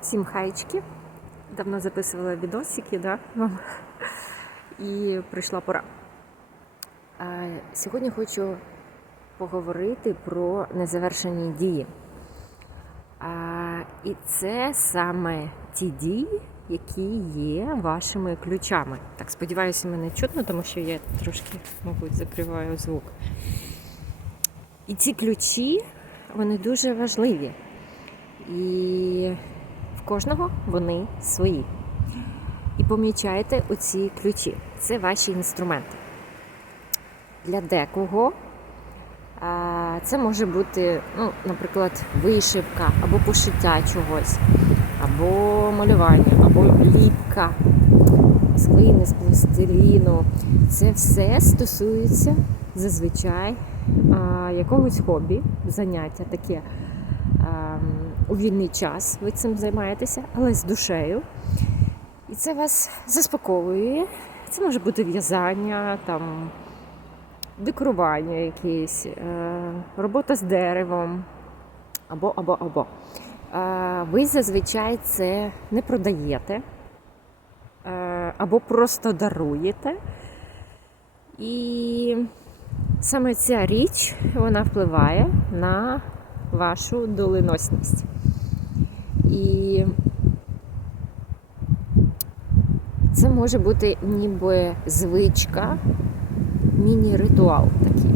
Всім хайчки. Давно записувала відосики, да? вам? І прийшла пора. Сьогодні хочу поговорити про незавершені дії. І це саме ті дії, які є вашими ключами. Так, сподіваюся, мене чутно, тому що я трошки, мабуть, закриваю звук. І ці ключі, вони дуже важливі. І кожного вони свої. І помічайте оці ключі. Це ваші інструменти. Для декого це може бути, ну, наприклад, вишивка або пошиття чогось, або малювання, або ліпка з з пластиліну. Це все стосується зазвичай якогось хобі, заняття таке у вільний час. Ви цим займаєтеся, але з душею. І це вас заспокоює. Це може бути в'язання, там, декорування якесь, е, робота з деревом, або, або, або. Е, Ви зазвичай це не продаєте, е, або просто даруєте. І саме ця річ вона впливає на вашу доленосність. І це може бути ніби звичка, міні-ритуал такий.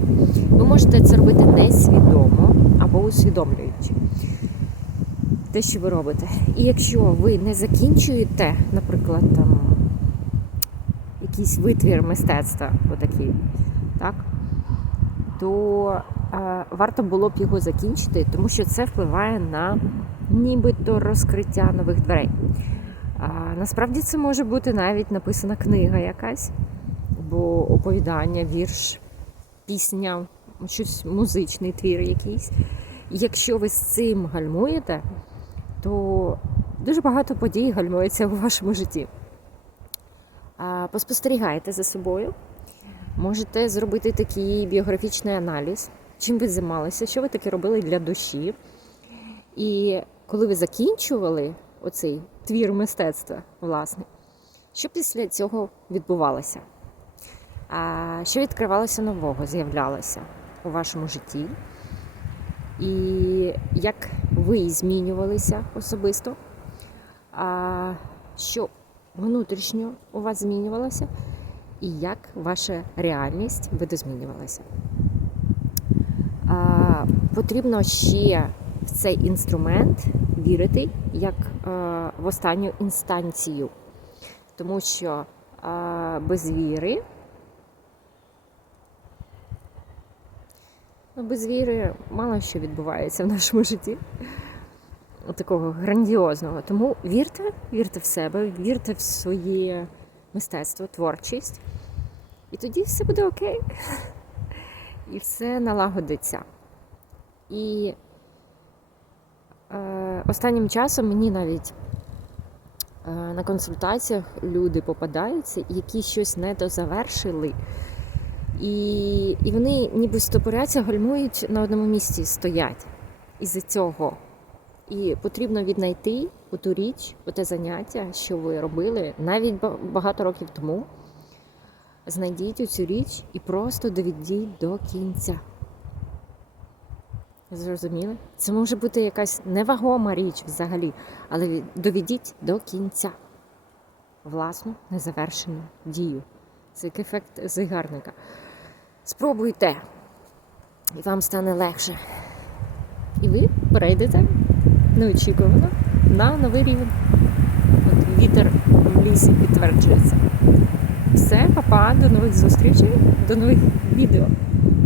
Ви можете це робити несвідомо або усвідомлюючи те, що ви робите. І якщо ви не закінчуєте, наприклад, там якийсь витвір мистецтва, отакий, так, то е, варто було б його закінчити, тому що це впливає на нібито розкриття нових дверей. А, насправді це може бути навіть написана книга якась, або оповідання, вірш, пісня, щось музичний твір якийсь. І якщо ви з цим гальмуєте, то дуже багато подій гальмується у вашому житті. А, поспостерігайте за собою. Можете зробити такий біографічний аналіз, чим ви займалися, що ви таке робили для душі. І коли ви закінчували оцей твір мистецтва, власне, що після цього відбувалося? А що відкривалося нового, з'являлося у вашому житті? І як ви змінювалися особисто? А що внутрішньо у вас змінювалося? І як ваша реальність видозмінювалася? А, потрібно ще цей інструмент вірити як е, в останню інстанцію, тому що е, без віри, ну, без віри мало що відбувається в нашому житті. Такого грандіозного. Тому вірте, вірте в себе, вірте в своє мистецтво, творчість, і тоді все буде окей. І все налагодиться. І Останнім часом мені навіть е, на консультаціях люди попадаються, які щось недозавершили, і і вони ніби стопоряться, гальмують на одному місці стоять із-за цього. І потрібно віднайти ту річ, те заняття, що ви робили навіть багато років тому. Знайдіть цю річ і просто доведіть до кінця. Зрозуміли? Це може бути якась невагома річ взагалі, але доведіть до кінця власну незавершену дію. Це як ефект зигарника. Спробуйте, і вам стане легше. І ви перейдете неочікувано на новий рівень. От вітер в лісі підтверджується. Все, папа, до нових зустрічей, до нових відео.